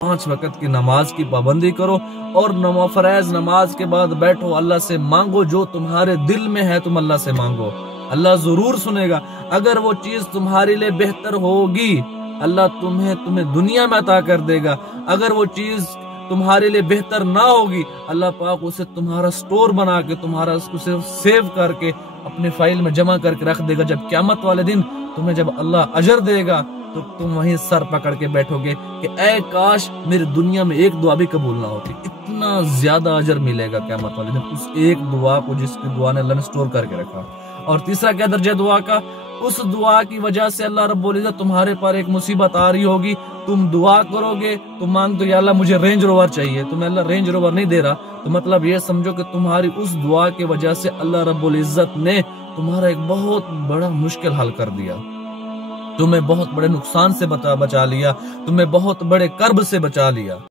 5 وقت کی نماز کی پابندی کرو اور فرائض نماز کے بعد بیٹھو، اللہ سے مانگو، جو تمہارے دل میں ہے تم اللہ سے مانگو، اللہ ضرور سنے گا۔ اگر وہ چیز تمہارے لیے بہتر ہوگی اللہ تمہیں دنیا میں عطا کر دے گا، اگر وہ چیز تمہارے لیے بہتر نہ ہوگی اللہ پاک اسے تمہارا سٹور بنا کے تمہارا اس کو صرف سیو کر کے اپنے فائل میں جمع کر کے رکھ دے گا۔ جب قیامت والے دن تمہیں جب اللہ اجر دے گا تو تم وہیں سر پکڑ کے بیٹھو گے کہ اے کاش میری دنیا میں ایک دعا بھی قبول نہ ہوتی۔ اتنا زیادہ اجر ملے گا قیامت والے دن اس ایک دعا کو جس کی دعا نے اللہ نے سٹور کر کے رکھا۔ اور تیسرا کیا درجہ دعا کا؟ اس دعا کی وجہ سے اللہ رب العزت تمہارے پر ایک مصیبت آ رہی ہوگی، تم دعا کرو گے، تم مانگ دو یا اللہ مجھے رینج روور چاہیے، تمہیں اللہ رینج روور نہیں دے رہا، تو مطلب یہ سمجھو کہ تمہاری اس دعا کی وجہ سے اللہ رب العزت نے تمہارا ایک بہت بڑا مشکل حل کر دیا، تمہیں بہت بڑے نقصان سے بچا لیا، تمہیں بہت بڑے کرب سے بچا لیا۔